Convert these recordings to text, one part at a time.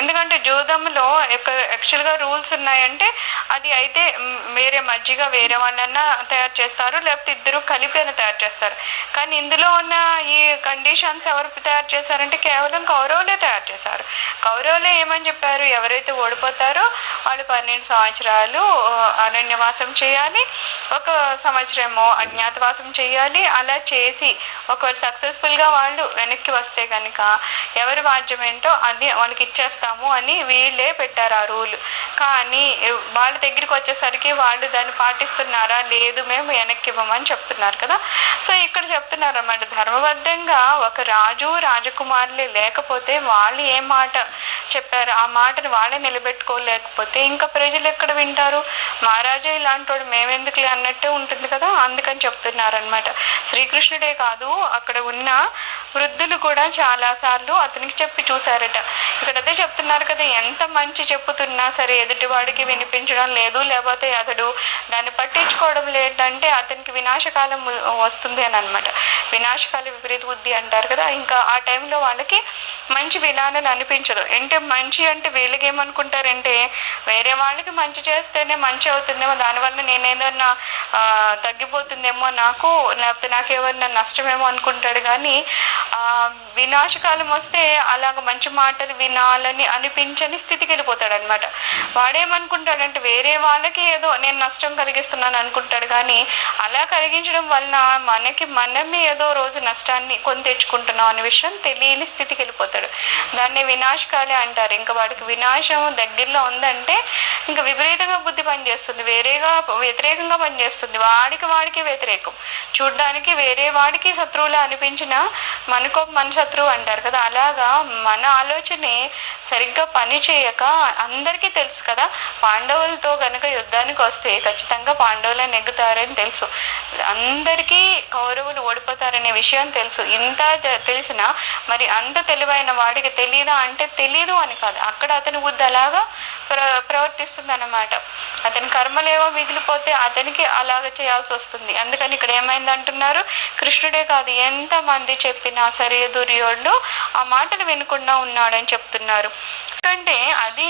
ఎందుకంటే జూదంలో యాక్చువల్గా రూల్స్ ఉన్నాయంటే అది అయితే వేరే మజ్జిగ వేరే వాళ్ళన్నా తయారు చేస్తారు, లేకపోతే ఇద్దరు కలిపి తయారు చేస్తారు. కానీ ఇందులో ఉన్న ఈ కండిషన్స్ ఎవరు తయారు చేశారంటే కేవలం కౌరవులే తయారు చేశారు. కౌరవులే ఏమని చెప్పారు, ఎవరైతే ఓడిపోతారో వాళ్ళు 12 సంవత్సరాలు అరణ్యవాసం చేయాలి, 1 సంవత్సరమేమో అజ్ఞాతవాసం చేయాలి. అలా చేసి ఒకవేళ సక్సెస్ఫుల్ గా వాళ్ళు వెనక్కి వస్తే కనుక ఎవరి వాద్యం ఏంటో అది వాళ్ళకి ఇచ్చేస్తాము అని వీళ్ళే పెట్టారు ఆ రూల్. కానీ వాళ్ళ దగ్గరికి వచ్చేసరికి వాళ్ళు దాన్ని పాటిస్తున్నారా, లేదు మేము వెనక్కి ఇవ్వమని చెప్తున్నారు కదా. సో ఇక్కడ చెప్తున్నారు అన్నమాట, ధర్మబద్ధంగా ఒక రాజు రాజకుమారులే లేకపోతే వాళ్ళు ఏ మాట చెప్పారు ఆ మాటను వాళ్ళే నిలబెట్టుకోలేకపోతే ఇంకా ప్రజలు ఎక్కడ వింటారు, మహారాజా ఇలాంటి వాడు మేమెందుకులే అన్నట్టే ఉంటుంది కదా. అందుకని చెప్తున్నారు అనమాట. శ్రీకృష్ణుడే కాదు అక్కడ ఉన్న వృద్ధులు కూడా చాలా సార్లు అతనికి చెప్పి చూశారట. ఇక్కడ అదే చెప్తున్నారు కదా, ఎంత మంచి చెప్పుతున్నా సరే ఎదుటివాడికి వినిపించడం లేదు, లేకపోతే అతడు దాన్ని పట్టించుకోవడం లేదంటే అతనికి వినాశకాలం వస్తుంది అని అనమాట. వినాశకాల విపరీత బుద్ధి అంటారు కదా. ఇంకా ఆ టైంలో వాళ్ళకి మంచి వినాలని అనిపించదు. అంటే మంచి అంటే వీళ్ళకి ఏమనుకుంటారంటే వేరే వాళ్ళకి మంచి చేస్తేనే మంచి అవుతుందేమో, దానివల్ల నేనేదన్నా తగ్గిపోతుందేమో నాకు, లేకపోతే నాకేమన్నా నష్టమేమో అనుకుంటాడు. కానీ వినాశకాలం వస్తే అలాగ మంచి మాటలు వినాలని అనిపించని స్థితికి వెళ్ళిపోతాడు అనమాట. వాడేమనుకుంటాడంటే వేరే వాళ్ళకి ఏదో నేను నష్టం కలిగిస్తున్నాను అనుకుంటాడు, కానీ అలా కలిగించడం వలన మనమే ఏదో రోజు నష్టాన్ని కొని తెచ్చుకుంటున్నాం అనే విషయం తెలియని స్థితికి వెళ్ళిపోతాడు. దాన్ని వినాశకాలే అంటారు. ఇంకా వాడికి వినాశం దగ్గరలో ఉందంటే ఇంకా విపరీతంగా బుద్ధి పనిచేస్తుంది, వ్యతిరేకంగా పనిచేస్తుంది, వాడికి వ్యతిరేకం. చూడ్డానికి వేరే వాడికి శత్రువులా అనిపించిన మన శత్రువు అంటారు కదా. అలాగా మన ఆలోచనే సరిగ్గా పని చేయక అందరికీ తెలుసు కదా, పాండవులతో గనక యుద్ధానికి వస్తే ఖచ్చితంగా పాండవులే నెగ్గుతారని తెలుసు, అందరికీ కౌరవులు ఓడిపోతారనే విషయం తెలుసు. ఇంత తెలిసినా మరి అంత తెలివైన వాడికి తెలియదా అంటే తెలీదు అని కాదు, అక్కడ అతని బుద్ధి అలాగా ప్రవర్తిస్తుంది అన్నమాట. అతని కర్మలేవో మిగిలిపోతే అతనికి అలాగ చేయాల్సి వస్తుంది. అందుకని ఇక్కడ ఏమైంది అంటున్నారు, కృష్ణుడే కాదు ఎంత మంది చెప్పినా సరే దుర్యోధనుడు ఆ మాటలు వినకుండా ఉన్నాడని చెప్తున్నారు. ఎందుకంటే అది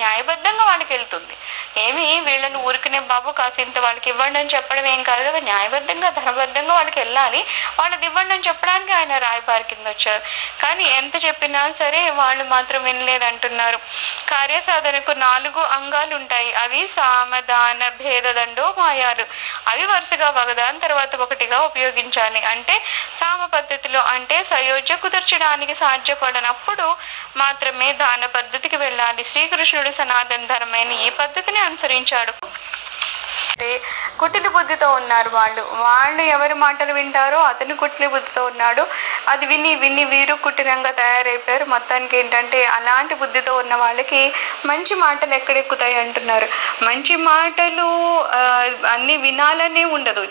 న్యాయబద్ధంగా వాళ్ళకి వెళ్తుంది. ఏమి వీళ్ళని ఊరికనే బాబు కాసింత వాళ్ళకి ఇవ్వండి అని చెప్పడం ఏం కాదు కదా, న్యాయబద్ధంగా ధర్మబద్ధంగా వాళ్ళకి వెళ్ళాలి. వాళ్ళది ఇవ్వండి అని చెప్పడానికి ఆయన రాయబారి కింద వచ్చారు. కానీ ఎంత చెప్పినా సరే వాళ్ళు మాత్రం వినలేదంటున్నారు. కార్యసాధనకు 4 అంగాలు ఉంటాయి. అవి సామధాన భేదదండో మాయాలు. అవి వరుసగా ఒకదాని తర్వాత ఒకటిగా ఉపయోగించాలి. అంటే సామ పద్ధతిలో అంటే సయోధ్య కుదర్చడానికి సాధ్యపడనప్పుడు మాత్రమే దాన పద్ధతికి వెళ్ళాలి. శ్రీకృష్ణుడు సనాతన ధర్మైన ఈ పద్ధతిని అనుసరించాడు. కుటిల బుద్ధితో ఉన్నారు వాళ్ళు ఎవరి మాటలు వింటారో అతను కుటిల బుద్ధితో ఉన్నాడు. అది విని వీరు కుటిలంగా తయారైపోయారు. మొత్తానికి ఏంటంటే అలాంటి బుద్ధితో ఉన్న వాళ్ళకి మంచి మాటలు ఎక్కడెక్కుతాయి అంటున్నారు. మంచి మాటలు అన్ని వినాలనే ఉండదు.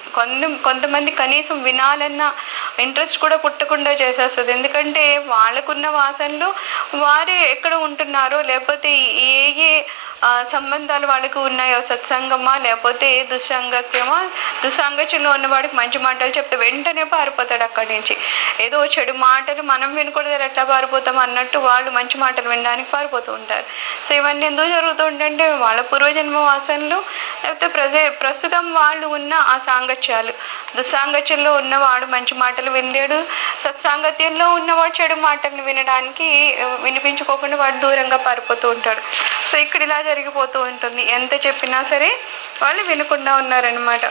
కొంతమంది కనీసం వినాలన్న ఇంట్రెస్ట్ కూడా పుట్టకుండా చేసేస్తుంది. ఎందుకంటే వాళ్ళకున్న వాసనలు వారే ఎక్కడ ఉంటున్నారో, లేకపోతే ఏ సంబంధాలు వాళ్ళకు ఉన్నాయో, సత్సంగమా లేకపోతే దుస్సాంగత్యంలో ఉన్నవాడికి మంచి మాటలు చెప్తే వెంటనే పారిపోతాడు అక్కడి నుంచి. ఏదో చెడు మాటలు మనం వినకూడదు ఎట్లా పారిపోతాం అన్నట్టు వాళ్ళు మంచి మాటలు వినడానికి పారిపోతూ ఉంటారు. సో ఇవన్నీ ఎందుకు జరుగుతూ ఉంటే వాళ్ళ పూర్వజన్మ వాసనలు, లేకపోతే ప్రస్తుతం వాళ్ళు ఉన్న ఆ సాంగత్యాలు. దుస్సాంగత్యంలో ఉన్నవాడు మంచి మాటలు వినలేడు, సత్సాంగత్యంలో ఉన్నవాడు చెడు మాటలను వినిపించుకోకుండా వాడు దూరంగా పారిపోతూ ఉంటాడు. సో ఇక్కడ ఇలా జరిగిపోతూ ఉంటుంది. ఎంత చెప్పినా సరే వాళ్ళు వినకుండా ఉన్నారనమాట.